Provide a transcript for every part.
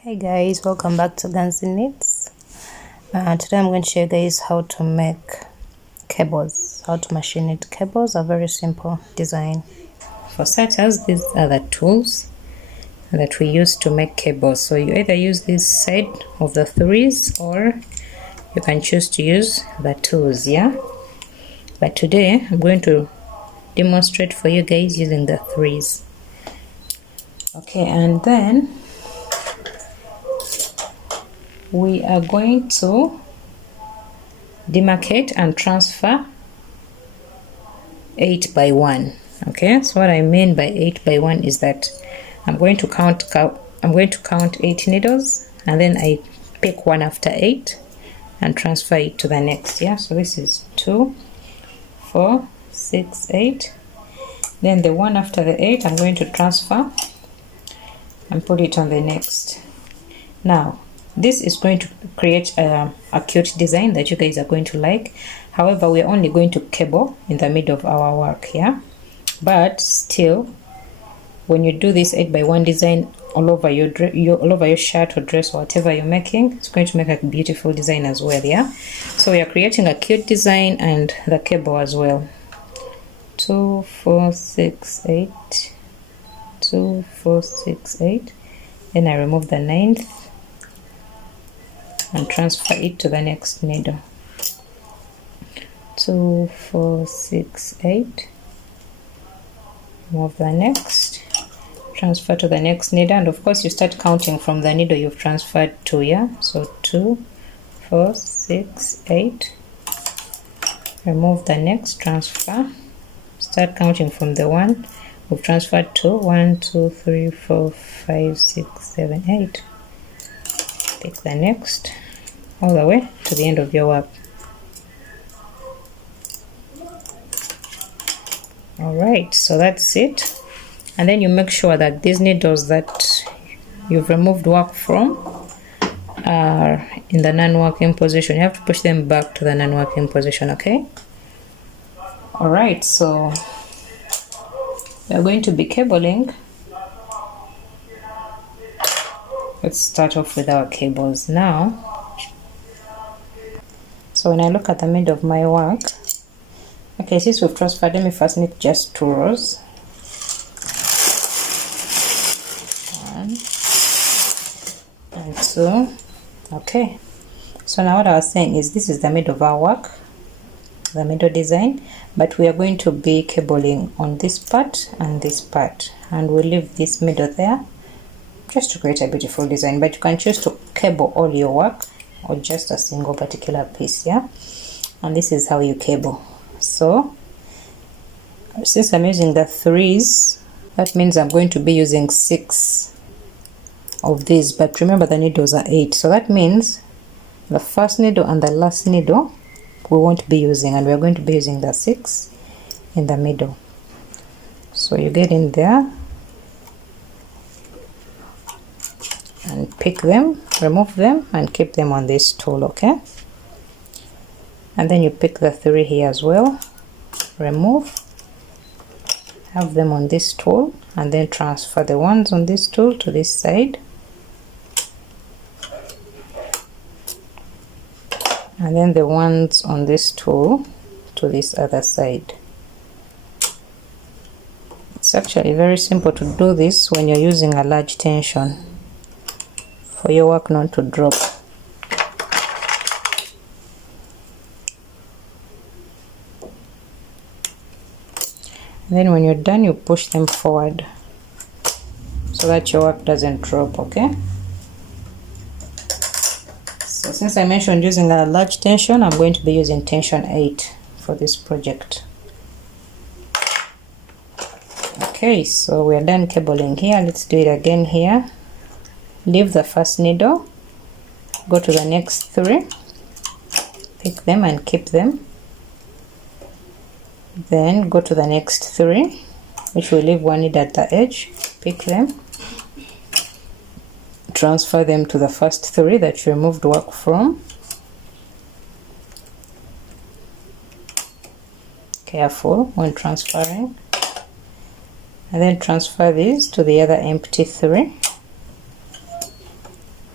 Hey guys, welcome back to Guns and Knits. Today I'm going to show you guys how to make cables, how to machine knit cables, a very simple design. For starters, these are the tools that we use to make cables. So you either use this side of the threes or you can choose to use the twos, yeah? But today I'm going to demonstrate for you guys using the threes. Okay, and then we are going to demarcate and transfer 8 by 1. Okay, so what I mean by 8 by 1 is that I'm going to count 8 needles, and then I pick one after 8 and transfer it to the next. Yeah, so this is 2, 4, 6, 8. Then the one after the 8 I'm going to transfer and put it on the next. Now this is going to create a cute design that you guys are going to like. However, we're only going to cable in the middle of our work, yeah? But still, when you do this 8 by 1 design all over your shirt or dress or whatever you're making, it's going to make a beautiful design as well, yeah? So we are creating a cute design and the cable as well. 2, 4, 6, 8. 2, 4, 6, 8. Then I remove the 9th and transfer it to the next needle. 2, 4, 6, 8. Move the next, transfer to the next needle, and of course you start counting from the needle you've transferred to, yeah? So 2, 4, 6, 8. Remove the next, transfer, start counting from the one we've transferred to. 1, 2, 3, 4, 5, 6, 7, 8. Pick the next all the way to the end of your work. Alright, so that's it. And then you make sure that these needles that you've removed work from are in the non-working position. You have to push them back to the non-working position, okay? Alright, so we're going to be cabling. Let's start off with our cables now. So when I look at the middle of my work, okay, since we've transferred, let me first knit just 2 rows. 1 and 2. Okay, so now what I was saying is this is the middle of our work, the middle design, but we are going to be cabling on this part and this part, and we'll leave this middle there just to create a beautiful design. But you can choose to cable all your work or just a single particular piece, yeah? And this is how you cable. So since I'm using the threes, that means I'm going to be using 6 of these, but remember the needles are 8, so that means the first needle and the last needle we won't be using, and we're going to be using the 6 in the middle. So you get in there and pick them, remove them, and keep them on this tool, okay? And then you pick the 3 here as well, remove, have them on this tool, and then transfer the ones on this tool to this side, and then the ones on this tool to this other side. It's actually very simple to do this when you're using a large tension for your work not to drop. And then when you're done, you push them forward so that your work doesn't drop, okay? So since I mentioned using a large tension, I'm going to be using tension 8 for this project. Okay, so we're done cabling here. Let's do it again here. Leave the first needle, go to the next 3, pick them and keep them. Then go to the next 3, which will leave one needle at the edge, pick them, transfer them to the first 3 that you removed work from. Careful when transferring. And then transfer these to the other empty 3.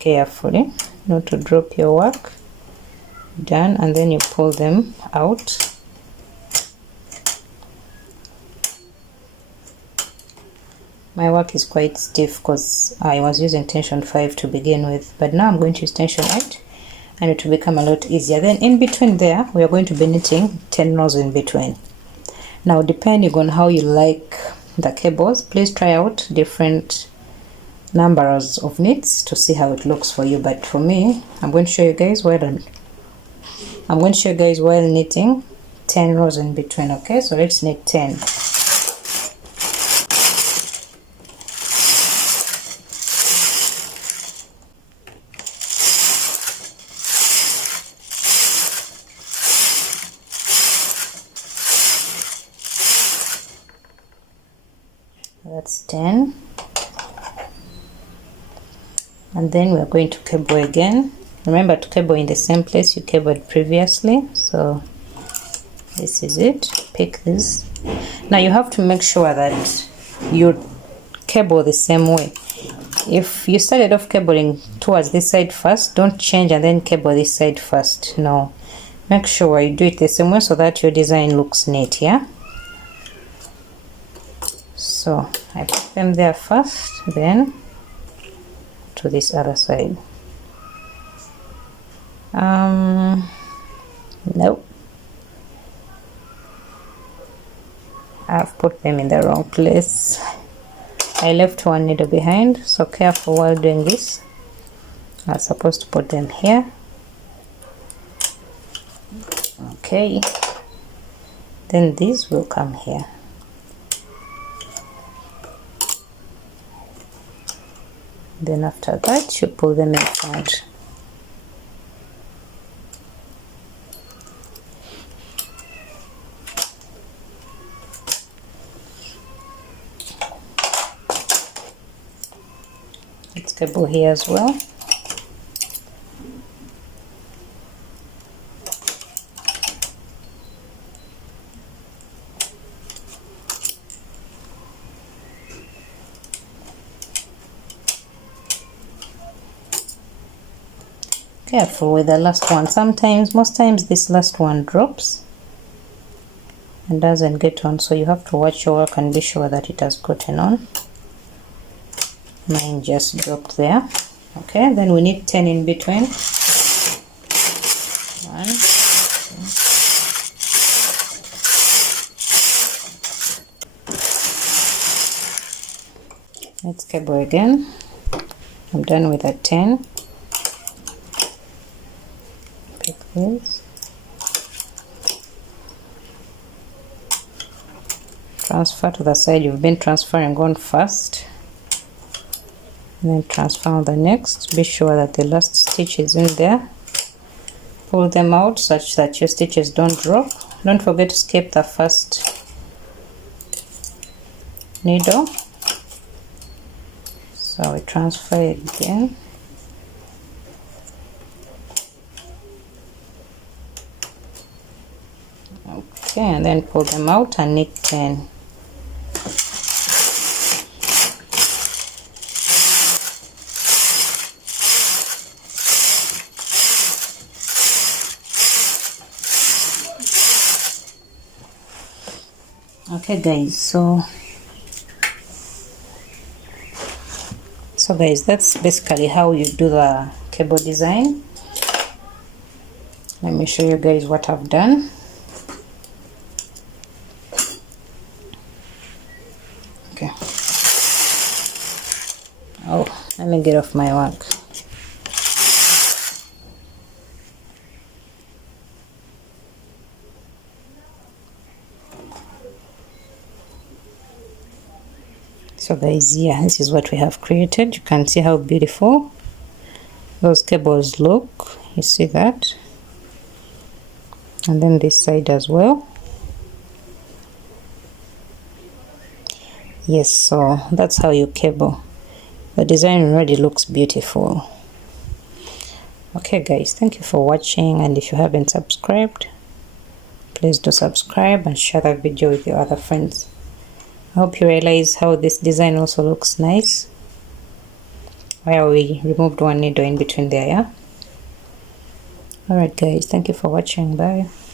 carefully not to drop your work. Done, and then you pull them out. My work is quite stiff because I was using tension 5 to begin with, but now I'm going to use tension 8 and it will become a lot easier. Then in between there, we are going to be knitting 10 rows in between. Now, depending on how you like the cables, please try out different numbers of knits to see how it looks for you. But for me, I'm going to show you guys while knitting 10 rows in between. Okay, so let's knit 10. That's 10, and then we're going to cable again. Remember to cable in the same place you cabled previously. So this is it. Pick this. Now you have to make sure that you cable the same way. If you started off cabling towards this side first, don't change and then cable this side first. No, make sure you do it the same way so that your design looks neat. Yeah, so I put them there first, then to this other side. Nope, I've put them in the wrong place. I left one needle behind, so careful while doing this. I'm supposed to put them here. Okay, then these will come here. Then after that, you pull them in front. Let's cable here as well. Careful with the last one. Most times this last one drops and doesn't get on, so you have to watch your work and be sure that it has gotten on. Mine just dropped there. Okay, then we need 10 in between. 1, 2. Let's cable again. I'm done with that 10. Pick this. Transfer to the side you've been transferring on first. And then transfer on the next. Be sure that the last stitch is in there. Pull them out such that your stitches don't drop. Don't forget to skip the first needle. So we transfer it again. Okay, and then pull them out and knit 10. Okay guys, so guys, that's basically how you do the cable design. Let me show you guys what I've done. Okay. Oh, let me get off my work. So guys, yeah, this is what we have created. You can see how beautiful those cables look. You see that? And then this side as well. Yes, so that's how you cable. The design already looks beautiful. Okay guys, thank you for watching, and if you haven't subscribed, please do subscribe and share the video with your other friends. I hope you realize how this design also looks nice. where we removed one needle in between there. Yeah, all right guys, thank you for watching. Bye.